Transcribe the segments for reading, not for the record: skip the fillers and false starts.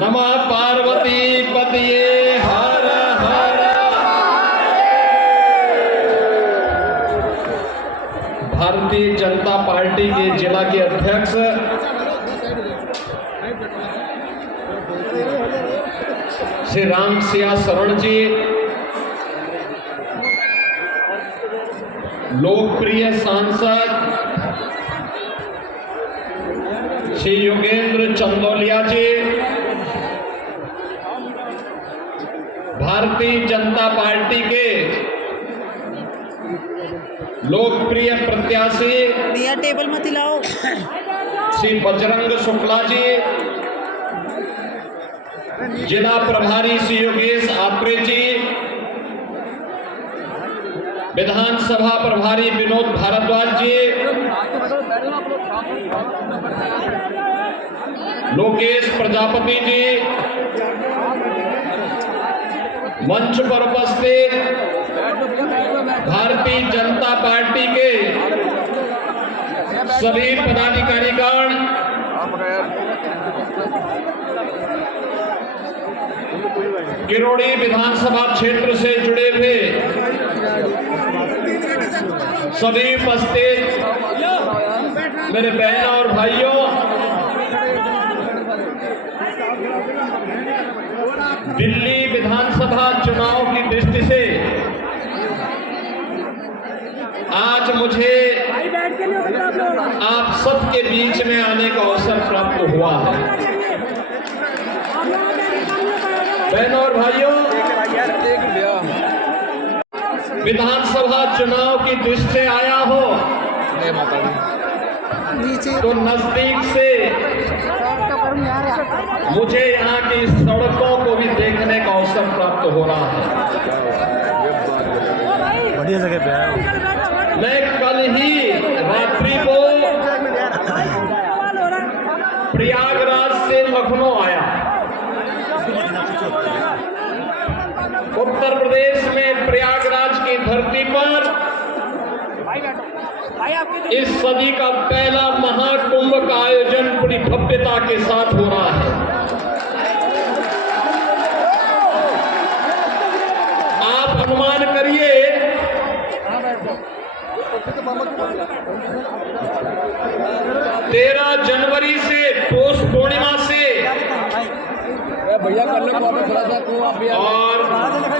नमः पार्वती पतये हर हर। भारतीय जनता पार्टी के जिला के अध्यक्ष श्री राम सिया शरण जी, लोकप्रिय सांसद श्री योगेंद्र चंदौलिया जी, भारतीय जनता पार्टी के लोकप्रिय प्रत्याशी दिया टेबल मत हिलाओ श्री बजरंग शुक्ला जी, जिला प्रभारी श्री योगेश आत्रे जी, विधानसभा प्रभारी विनोद भारद्वाज जी, लोकेश प्रजापति जी, मंच पर उपस्थित भारतीय जनता पार्टी के सभी पदाधिकारीगण, किरोड़ी विधानसभा क्षेत्र से जुड़े हुए सभी उपस्थित मेरे बहनों और भाइयों, दिल्ली विधानसभा चुनाव की दृष्टि से आज मुझे आप सबके बीच में आने का अवसर प्राप्त हुआ है। बहनों और भाइयों, विधानसभा चुनाव की दृष्टि से आया हो तो नजदीक से मुझे यहाँ की सड़कों को भी देखने का अवसर प्राप्त हो रहा है। बढ़िया जगह पे आया। मैं कल ही रात्रि को प्रयागराज से लखनऊ आया। उत्तर प्रदेश में प्रयागराज की धरती पर इस सदी का पहला महाकुंभ का आयोजन पूरी भव्यता के साथ हो रहा है। आप अनुमान करिए 13 जनवरी से पौष पूर्णिमा से और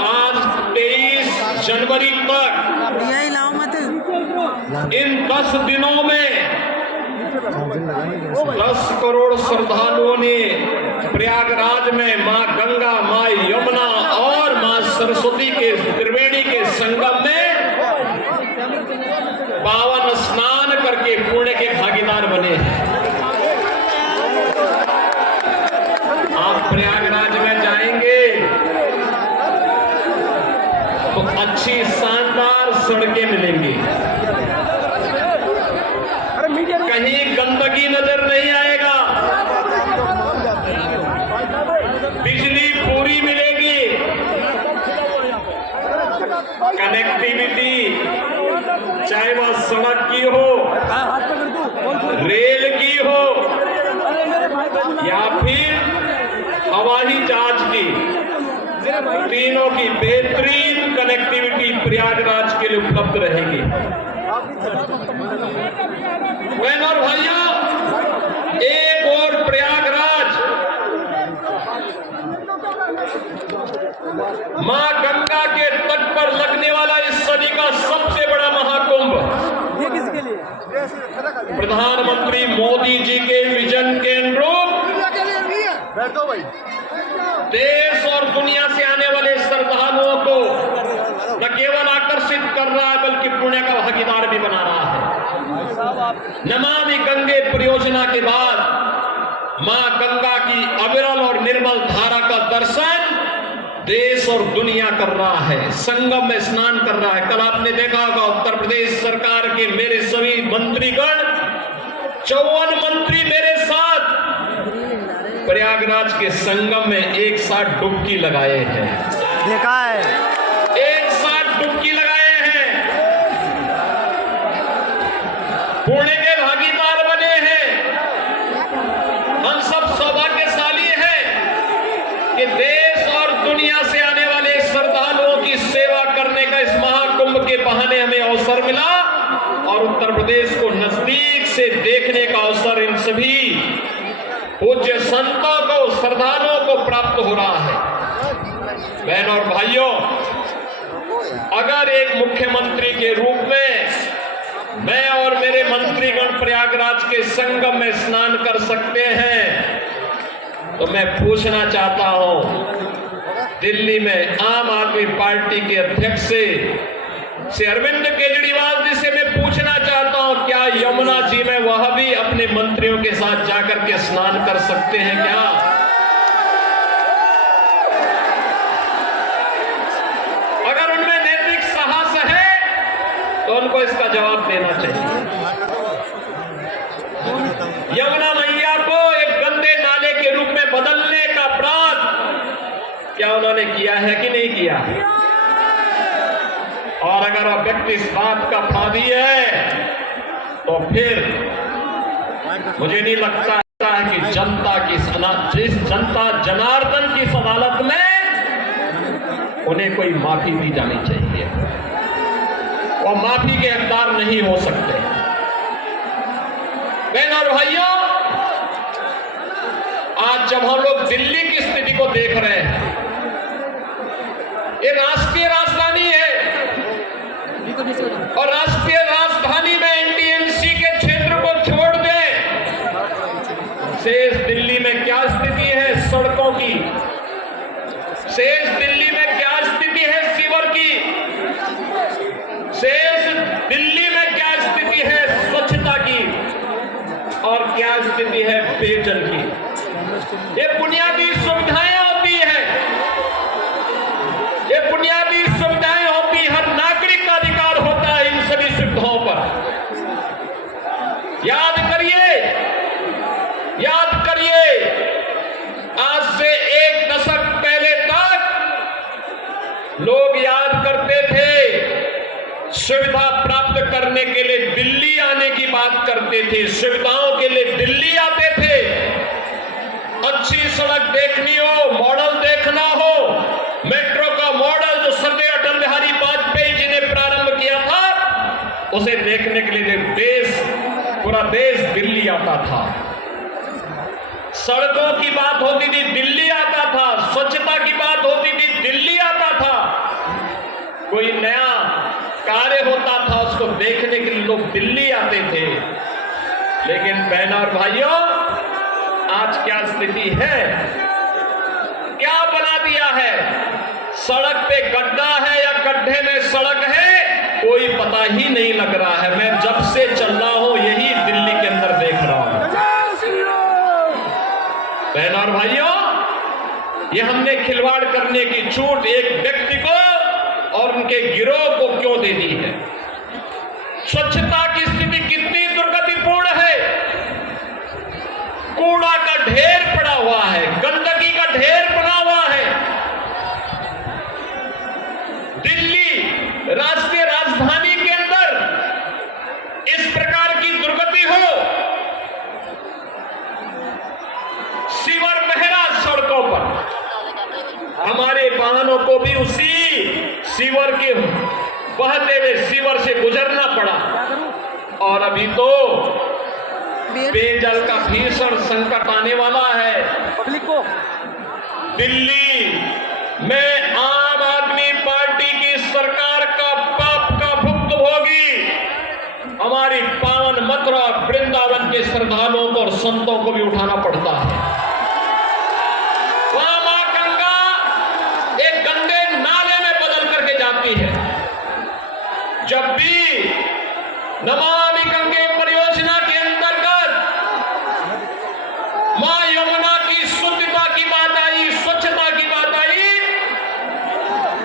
आज 23 जनवरी तक इन 10 दिनों में 10 करोड़ श्रद्धालुओं ने प्रयागराज में मां गंगा, मां यमुना और मां सरस्वती के त्रिवेणी के संगम में पावन स्नान करके पुण्य के भागीदार बने हैं। आप प्रयागराज में जाएंगे तो अच्छी शानदार सड़कें मिलेंगी, कहीं गंदगी नजर नहीं आएगा, बिजली पूरी मिलेगी, कनेक्टिविटी चाहे वह सड़क की हो, रेल की हो या फिर हवाई जहाज की, तीनों की बेहतरीन कनेक्टिविटी प्रयागराज के लिए उपलब्ध रहेगी। बहनों और भाइयों, एक और प्रयागराज मां गंगा के तट पर लगने वाला इस सदी का सबसे बड़ा महाकुंभ, ये किसके लिए? प्रधानमंत्री मोदी जी के विजन के अनुरूप देश और दुनिया से आने वाले श्रद्धालुओं को न केवल आकर्षित कर रहा है बल्कि पुण्य का भागीदार भी बना रहा है। नमामि गंगे परियोजना के बाद मां गंगा की अविरल और निर्मल धारा का दर्शन देश और दुनिया कर रहा है, संगम में स्नान कर रहा है। कल आपने देखा होगा उत्तर प्रदेश सरकार के मेरे सभी मंत्रीगण, 54 मंत्री मेरे साथ प्रयागराज के संगम में एक साथ डुबकी लगाए हैं। देखा है, एक साथ डुबकी लगाए हैं, पुण्य के भागीदार बने हैं। हम सब सौभाग्य सभी पूज्य संतों को, श्रद्धालुओं को प्राप्त हो रहा है। बहनों और भाइयों, अगर एक मुख्यमंत्री के रूप में मैं और मेरे मंत्रीगण प्रयागराज के संगम में स्नान कर सकते हैं, तो मैं पूछना चाहता हूं, दिल्ली में आम आदमी पार्टी के अध्यक्ष से अरविंद केजरीवाल जी से मैं पूछना चाहता हूं, क्या यमुना जी में वह भी अपने मंत्रियों के साथ जाकर के स्नान कर सकते हैं क्या? अगर उनमें नैतिक साहस है तो उनको इसका जवाब देना चाहिए। यमुना मैया को एक गंदे नाले के रूप में बदलने का अपराध क्या उन्होंने किया है कि नहीं किया? और अगर वह व्यक्ति इस बात का अपराधी है तो फिर मुझे नहीं लगता है कि जनता जनार्दन की अदालत में उन्हें कोई माफी दी जानी चाहिए। वो माफी के हकदार नहीं हो सकते। बहनों और भाइयों, आज जब हम लोग दिल्ली की स्थिति को देख रहे हैं, ये राष्ट्रीय राजधानी है और राष्ट्रीय राजधानी में एनटीएमसी के क्षेत्र को छोड़ दे, शेष दिल्ली में क्या स्थिति है सड़कों की, शेष दिल्ली में क्या स्थिति है सीवर की, शेष दिल्ली में क्या स्थिति है स्वच्छता की और क्या स्थिति है पेयजल की। ये बुनियादी सुविधाएं होती है, ये बुनियादी सुविधाएं होती, हर नागरिक का अधिकार होता है इन सभी सुविधाओं पर। याद करिए, आज से एक दशक पहले तक लोग याद करते थे, सुविधा प्राप्त करने के लिए दिल्ली आने की बात करते थे, सुविधाओं के लिए दिल्ली आते थे। अच्छी सड़क देखनी हो, मॉडल देखना हो, मेट्रो का मॉडल जो सरदार अटल बिहारी वाजपेयी जी ने प्रारंभ किया था, उसे देखने के लिए पूरा देश दिल्ली आता था। सड़कों की बात होती थी, दिल्ली आता था। स्वच्छता की बात होती थी, दिल्ली आता था। कोई नया कार्य होता था, उसको देखने के लिए लोग दिल्ली आते थे। लेकिन बहनों और भाइयों, आज क्या स्थिति है, क्या बना दिया है? सड़क पे गड्ढा है या गड्ढे में सड़क है, कोई पता ही नहीं लग रहा है। मैं जब से चल रहा हूं यही दिल्ली के अंदर देख रहा हूं। बहनों और भाइयों, ये हमने खिलवाड़ करने की छूट एक व्यक्ति को और उनके गिरोह को क्यों दे दी है? स्वच्छता की स्थिति कितनी दुर्गतिपूर्ण है। कूड़ा का ढेर पड़ा हुआ है, गंदगी का ढेर पड़ा हुआ है। दिल्ली राष्ट्रीय राजधानी के अंदर इस प्रकार की दुर्गति हो, सीवर बहरा सड़कों पर, हमारे वाहनों को भी उसी सीवर के बहते हुए सीवर से गुजरना पड़ा। और अभी तो पेयजल का भीषण संकट आने वाला है। दिल्ली में आम आदमी पार्टी की सरकार का पाप का भुक्तभोगी हमारी पावन मथुरा वृंदावन के श्रद्धालुओं को और संतों को भी उठाना पड़ता है। वहां मां गंगा एक गंदे नाले में बदल करके जाती है। जब भी नमामि गंगे परियोजना के अंतर्गत मां यमुना की शुद्धता की बात आई, स्वच्छता की बात आई,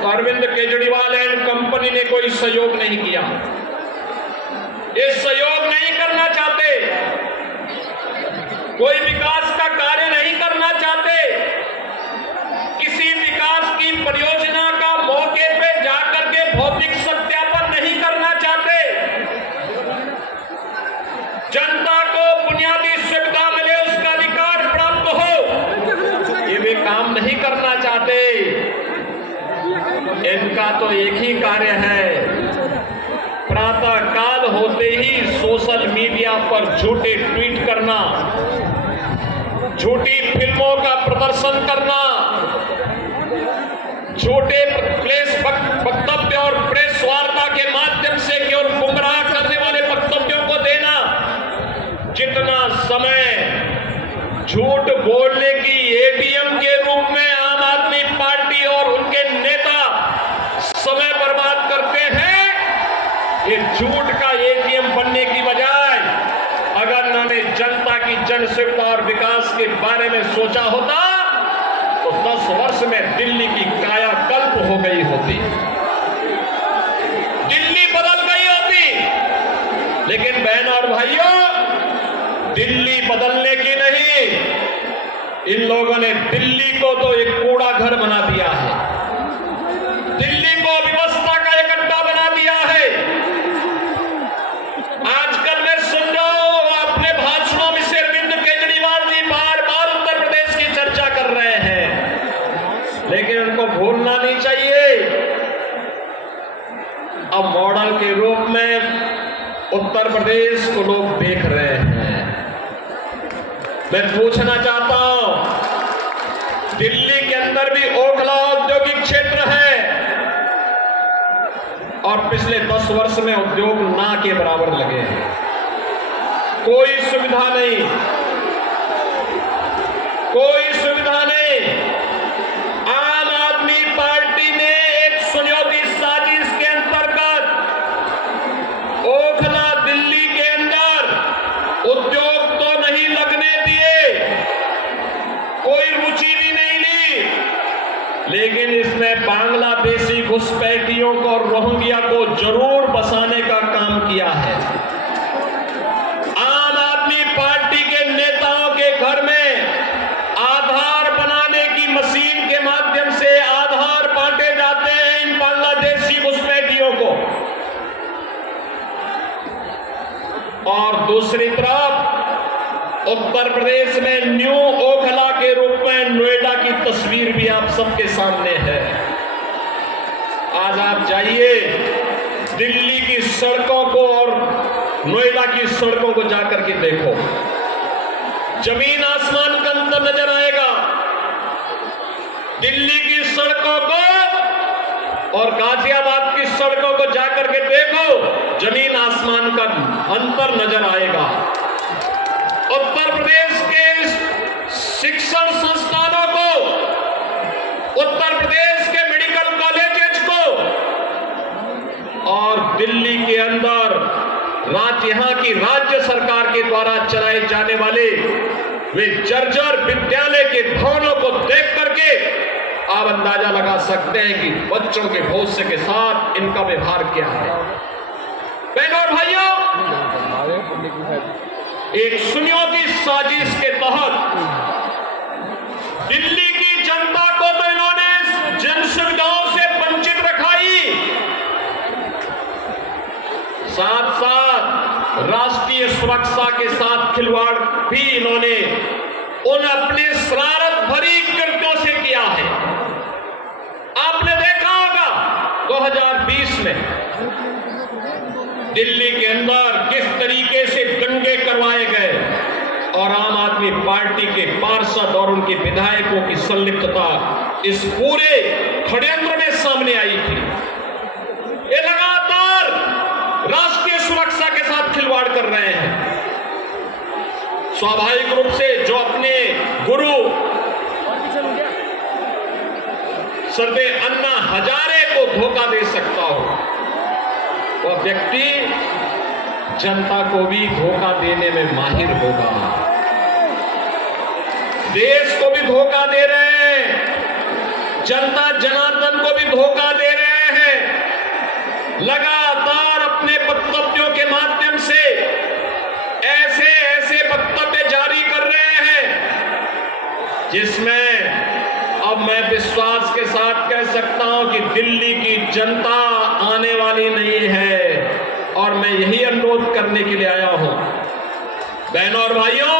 तो अरविंद केजरीवाल एंड कंपनी ने कोई सहयोग नहीं किया। ये सहयोग नहीं करना चाहते, कोई विकास का कार्य नहीं करना चाहते, किसी विकास की परियोजना का मौके पे जाकर के भौतिक सत्यापन नहीं करना चाहते, जनता को बुनियादी सुविधा मिले, उसका अधिकार प्राप्त हो, ये भी काम नहीं करना चाहते। इनका तो एक ही कार्य है, प्रातः काल होते ही सोशल मीडिया पर झूठे ट्वीट करना करना, झूठी फिल्मों का प्रदर्शन करना, झूठे प्रेस वक्तव्य और प्रेस वार्ता के माध्यम से केवल गुमराह करने वाले वक्तव्यों को देना, जितना समय झूठ बोलने की एटीएम के रूप में आम आदमी पार्टी और उनके नेता समय बर्बाद करते हैं, ये झूठ का एटीएम बनने की बजाय अगर उन्होंने जनता की जन सुविधा और विकास के बारे में सोचा होता तो 10 वर्ष में दिल्ली की कायाकल्प हो गई होती, दिल्ली बदल गई होती। लेकिन बहन और भाइयों, दिल्ली बदलने की नहीं, इन लोगों ने दिल्ली को तो एक कूड़ा घर बना दिया है, दिल्ली को व्यवस्था का एक अड्डा बना दिया है। आजकल मैं सुन रहा हूं अपने भाषणों में से अरविंद केजरीवाल जी बार बार उत्तर प्रदेश की चर्चा कर रहे हैं, लेकिन उनको भूलना नहीं चाहिए अब मॉडल के रूप में उत्तर प्रदेश को लोग देख रहे हैं। मैं पूछना चाहता हूं, दिल्ली के अंदर भी ओखला औद्योगिक क्षेत्र है और पिछले 10 वर्ष में उद्योग ना के बराबर लगे हैं, कोई सुविधा नहीं, कोई सुविधा नहीं। आम आदमी पार्टी ने एक सुनियोजित साजिश के अंतर्गत ओखला दिल्ली के अंदर उद्योग तो नहीं लगने दिए, कोई रुचि भी नहीं ली, लेकिन इसमें बांग्लादेशी घुसपैठियों को और रोहिंग्या को जरूर बसाने का काम किया है। आम आदमी पार्टी के नेताओं के घर में आधार बनाने की मशीन के माध्यम से आधार बांटे जाते हैं इन बांग्लादेशी घुसपैठियों को, और दूसरी तरफ उत्तर प्रदेश में न्यू ओखला के रूप में नोएडा की तस्वीर भी आप सबके सामने है। आज आप जाइए दिल्ली की सड़कों को और नोएडा की सड़कों को जाकर के देखो, जमीन आसमान का अंतर नजर आएगा। दिल्ली की सड़कों को और गाजियाबाद की सड़कों को जाकर के देखो, जमीन आसमान का अंतर नजर आएगा। उत्तर प्रदेश के शिक्षण संस्थानों को, उत्तर प्रदेश के मेडिकल कॉलेजेस को और दिल्ली के अंदर यहां की राज्य सरकार के द्वारा चलाए जाने वाले वे जर्जर विद्यालय के भवनों को देख करके आप अंदाजा लगा सकते हैं कि बच्चों के भविष्य के साथ इनका व्यवहार क्या है। बहनों और भाइयों, एक सुनियोजित साजिश के तहत दिल्ली की जनता को तो इन्होंने जन सुविधाओं से वंचित रखा ही, साथ साथ राष्ट्रीय सुरक्षा के साथ खिलवाड़ भी इन्होंने उन अपने शरारत भरी कृत्यों से किया है। आपने देखा होगा 2020 में दिल्ली के अंदर किस तरीके से दंगे करवाए गए और आम आदमी पार्टी के पार्षद और उनके विधायकों की संलिप्तता इस पूरे षड्यंत्र में सामने आई थी। ये लगातार राष्ट्रीय सुरक्षा के साथ खिलवाड़ कर रहे हैं। स्वाभाविक रूप से जो अपने गुरु सर्वैया अन्ना हजारे को धोखा दे सकता हो, वह व्यक्ति जनता को भी धोखा देने में माहिर होगा। देश को भी धोखा दे रहे हैं, जनता जनार्दन को भी धोखा दे रहे हैं। लगातार अपने वक्तव्यों के माध्यम से ऐसे वक्तव्य जारी कर रहे हैं जिसमें अब मैं विश्वास के साथ कह सकता हूं कि दिल्ली की जनता आने वाली नहीं है। और मैं यही अनुरोध करने के लिए आया हूं, बहनों और भाइयों।